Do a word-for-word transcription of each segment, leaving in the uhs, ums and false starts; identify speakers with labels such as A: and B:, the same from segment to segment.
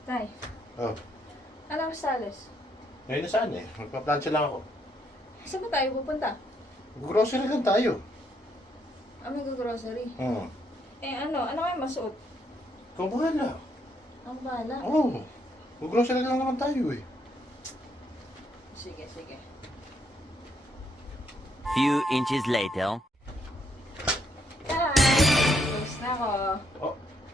A: Tay,
B: Oh.
A: anong status?
B: Ngayon na saan eh? Magpa-plancha lang ako.
A: Saan ba tayo pupunta?
B: Grocery lang tayo.
A: Ah, mag-grocery.
B: Hmm.
A: Eh ano, ano kayo masuot?
B: Ikaw bahala.
A: Ang bahala.
B: Oo. Oh. Grocery lang naman tayo eh.
A: Sige, sige.
C: Few inches later.
A: Tay, close na ako.
B: Oh.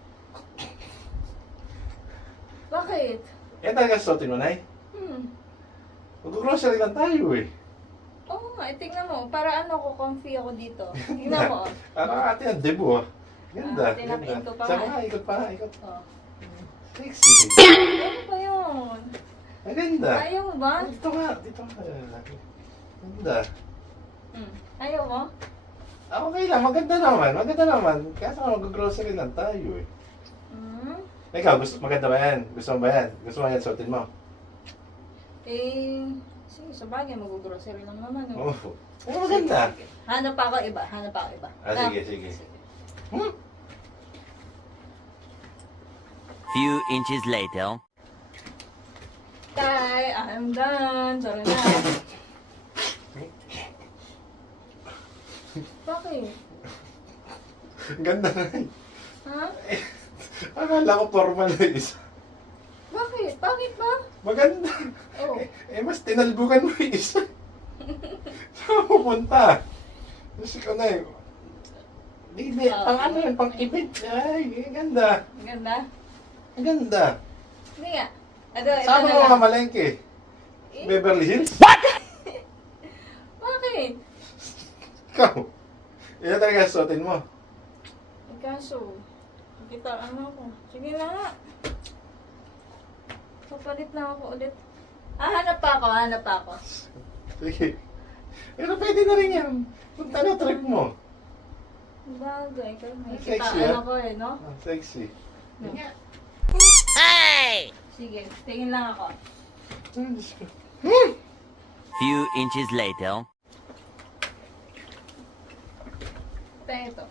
A: Bakit?
B: Eh talaga suotin mo, Nay?
A: Hmm.
B: Mag-grocery lang tayo eh.
A: Oo nga, eh, tingnan mo. Para ano ko, comfy ako dito. Tingnan mo. oh.
B: Parang ate ang debo ah. Ganda.
A: Ah, tinapiin
B: ganda.
A: ko pa
B: Sama
A: nga.
B: nga, ikot pa nga, ikot.
A: Oh.
B: Sexy.
A: Ano ba yun?
B: Ang ganda.
A: Ayaw mo ba?
B: Dito nga, dito nga. Ganda.
A: Hmm. Ayaw mo?
B: Ah, okay lang, maganda naman, maganda naman. Kaya sa mag-grocery lang tayo eh.
A: Hmm?
B: Ikaw, gusto, maganda ba yan? Gusto mo ba yan? Gusto mo yan, suotin mo?
A: Eh, sige, sa bagay, mag-grocery lang naman.
B: Oo.
A: Oh.
B: Oh, maganda.
A: Sige. Hanap pa ako iba, hanap pa ako iba.
B: Ah,
A: Ah,
B: sige, sige. Hmm?
C: Few inches later.
A: Tay, I'm done. Sorry na. Bakit?
B: Ganda na eh.
A: Ha?
B: Akala ko formal na isa.
A: Bakit? Bakit ba?
B: Maganda.
A: Oh.
B: Eh, eh, mas tinalbukan mo yung isa. Saan ka pupunta? Kasi ko na eh. Di, di,
A: Ah,
B: pang ano
A: okay.
B: yun, pang event. Ay, ang ganda.
A: Ang ganda?
B: Ang ganda.
A: Hindi nga. Ado, ito
B: Saan
A: na
B: mo mga
A: lang.
B: malengke?
A: Eh,
B: Beverly Hills?
A: bakit?
B: Ikaw. Yan talaga suotin mo.
A: Eh, kaso, kita ano ko. Sige na nga. Papalit na ako ulit. Ah, hanap pa ako, hanap pa ako.
B: Sige. Pero pwede na rin yan. Punta na trip mo.
A: Bagay, kaya may
B: Sexy,
A: kitaan
B: ah.
A: ako eh, no?
B: Ah, sexy.
A: No.
C: Hey!
A: Sige, tingin lang ako.
B: Ah, Diyos ko.
C: Few inches later.
A: Tayo ito.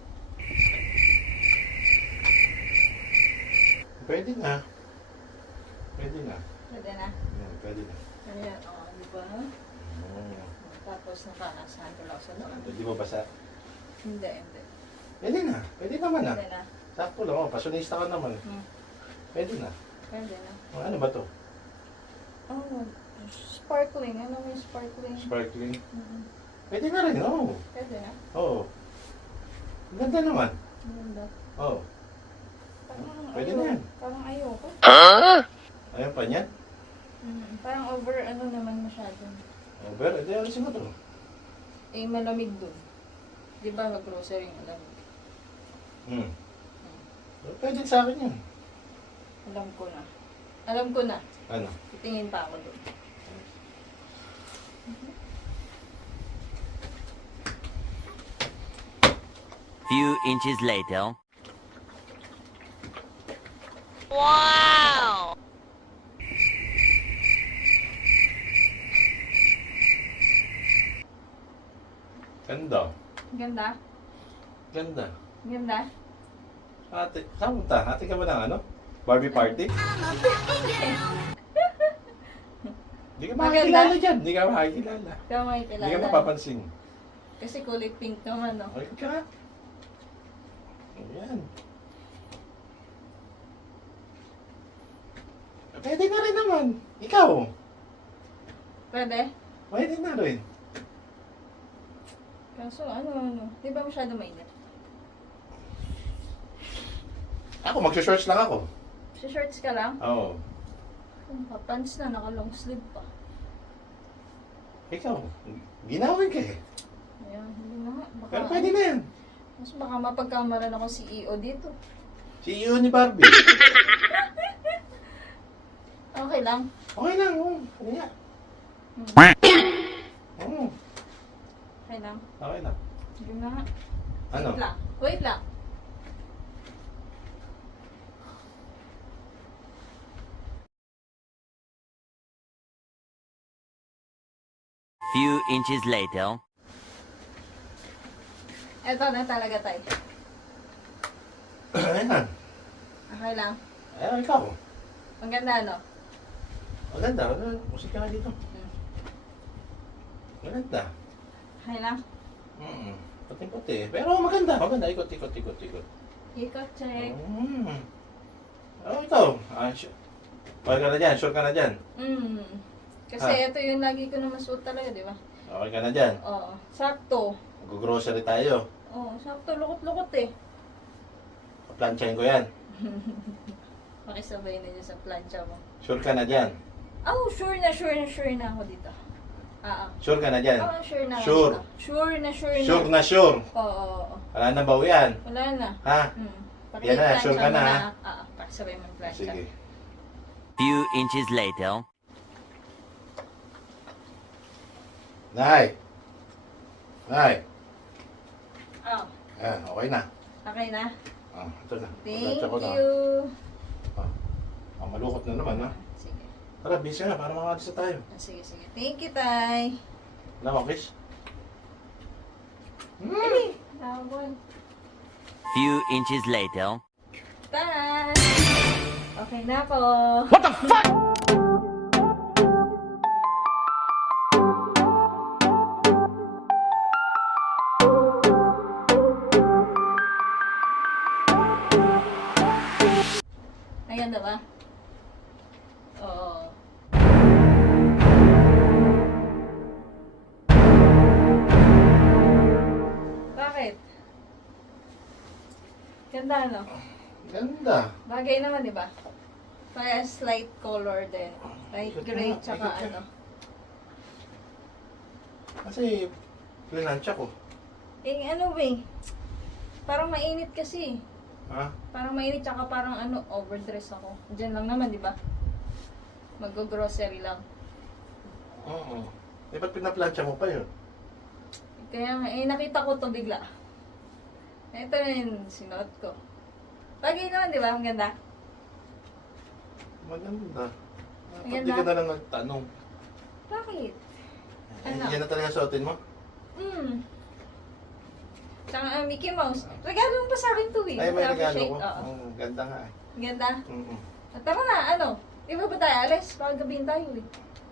B: Pwede na. Pwede na.
A: Pwede na.
B: Yan, pwede na.
A: Ayan, o, oh, di ba?
B: Oh.
A: Tapos nakanasahan ko lang sa loob.
B: Hindi mo basa?
A: Hindi, hindi.
B: Pwede na. Pwede naman na.
A: Pwede na.
B: Sakto lang. Oh, pasyonista ka naman.
A: Hmm.
B: Pwede na.
A: Pwede na.
B: Oh, ano ba to?
A: Oh, sparkling. Ano yung sparkling?
B: Sparkling?
A: Mhm.
B: Pwede na rin. Oo.
A: Pwede na.
B: Oo. Ang ganda naman.
A: Ang ganda.
B: Oo.
A: Parang
B: Pwede
A: ayaw-
B: na yan.
A: Parang ayoko.
B: Ayaw pa niyan?
A: Mhm. Parang over ano naman masyado.
B: Over? Hindi, alisin mo to.
A: Eh, malamig dun. Di ba mag-grocery malamig?
B: Hmm. Pwede sa akin yan.
A: Alam ko na. Alam ko na.
B: Ano?
A: Titingin pa ako dun.
C: Few inches later. Wow!
B: Ganda.
A: Ganda?
B: Ganda.
A: Ganda?
B: Ate, saan punta? Ate ka ba ng ano? Barbie party? Hindi ka makakilala dyan. Hindi ka makakilala.
A: Ikaw may
B: Hindi ka
A: kilala.
B: mapapansin.
A: Kasi kulay pink naman, no?
B: Okay ka. Ayan. Pwede na rin naman. Ikaw.
A: Pwede?
B: Pwede na rin.
A: Kaso ano, ano? Di ba masyado mainit?
B: Ako, magsha-shorts lang ako.
A: Si shorts ka lang?
B: Oo.
A: Kung pa-pants na, naka-long sleeve pa.
B: Ikaw. Ginawin ka eh.
A: Ayan, hindi na nga. Baka,
B: Pero pwede na yan.
A: Mas baka mapagkamalan ako C E O dito.
B: C E O ni Barbie.
A: Okay lang.
B: Okay lang. Oo. Ano nga?
A: Hmm.
B: Oo.
A: Okay lang.
B: Okay lang.
A: Hindi na nga.
B: Ano?
A: Wait lang. Wait lang.
C: Few inches later.
A: Eto na talaga tayo.
B: Ayan.
A: Okay lang.
B: Ayan, ikaw.
A: Ang ganda, no?
B: Maganda, maganda. Musika nga dito.
A: Hmm.
B: Maganda.
A: Okay lang.
B: Mm. Puti-puti. Pero maganda, maganda. Ikot, ikot, ikot, ikot.
A: Ikot, check.
B: Mm. Oh, ito. Ah, sure. Okay ka na dyan, sure ka na dyan.
A: Mm. Kasi
B: Ah.
A: ito yung lagi ko na masuot talaga, di ba?
B: Okay ka na dyan.
A: Oo. Sakto.
B: Mag-grocery tayo.
A: Oo, sakto. Lukot-lukot eh.
B: Planchahin ko yan.
A: Makisabay na dyan sa plancha mo.
B: Sure ka na dyan.
A: Oh, sure na, sure na, sure na ako dito. Ah, ah.
B: Sure ka na dyan.
A: Oo, sure na. ako
B: Sure.
A: dito. Sure na, sure na.
B: Sure na sure.
A: Oo, oo, oo.
B: Wala nang bawian.
A: Wala na.
B: Ha?
A: Hmm.
B: Yan na, sure ka na, ha?
A: Ah, ah. Pakisabay mo yung plancha.
B: Sige.
C: Few inches later.
B: Nay! Nay!
A: Oh,
B: Ah, okay na.
A: okay na.
B: Ah, ito na.
A: Thank
B: Plancha ko na.
A: you.
B: Ah, malukot na naman, ha?
A: Sige.
B: Tara, busy na. Para makalis na tayo.
A: Ah, Sige, sige. Thank you, Tay.
B: Na, okay? Hmm.
A: Hey, tawag.
C: Few inches later.
A: Tay! Okay na ako. Ayan na ba? Oo. Bakit? Ganda, no?
B: Ganda.
A: Bagay naman, di ba? Kaya slight color din. Light
B: Ikot
A: gray,
B: nga,
A: tsaka
B: ikot ka.
A: ano.
B: Kasi, plinansya ko.
A: Eh, ano ba eh? Parang mainit kasi.
B: Ha?
A: Parang mainit, tsaka parang ano, overdress ako. Diyan lang naman, di ba? Mag-grocery lang.
B: Oo. Eh, ba't pinaplansya mo pa yun?
A: Kaya nga, eh, nakita ko to bigla. Ito na yung sinuot ko. Bagay naman, di ba? Ang ganda.
B: Maganda. Dapat
A: Maganda.
B: di ka na lang nagtanong.
A: Bakit?
B: Eh,
A: Ano?
B: yan na talaga suotin mo?
A: Hmm. Tsaka ah, Mickey Mouse. Regalo mo pa sa akin to eh.
B: Ay, may regalo
A: Appreciate,
B: ko.
A: Oo.
B: Mm, ganda nga eh.
A: Ang ganda.
B: Mm-mm.
A: At tara na, ano? Di ba ba tayo alis? Baka gabihin tayo eh.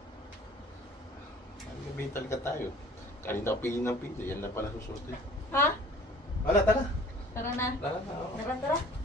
B: Gabihin talaga tayo. Kanina ko pili ng pili. Yan na pala susuotin.
A: Ha?
B: Wala, tara.
A: Tara na.
B: Tara na. oo.
A: Tara, tara.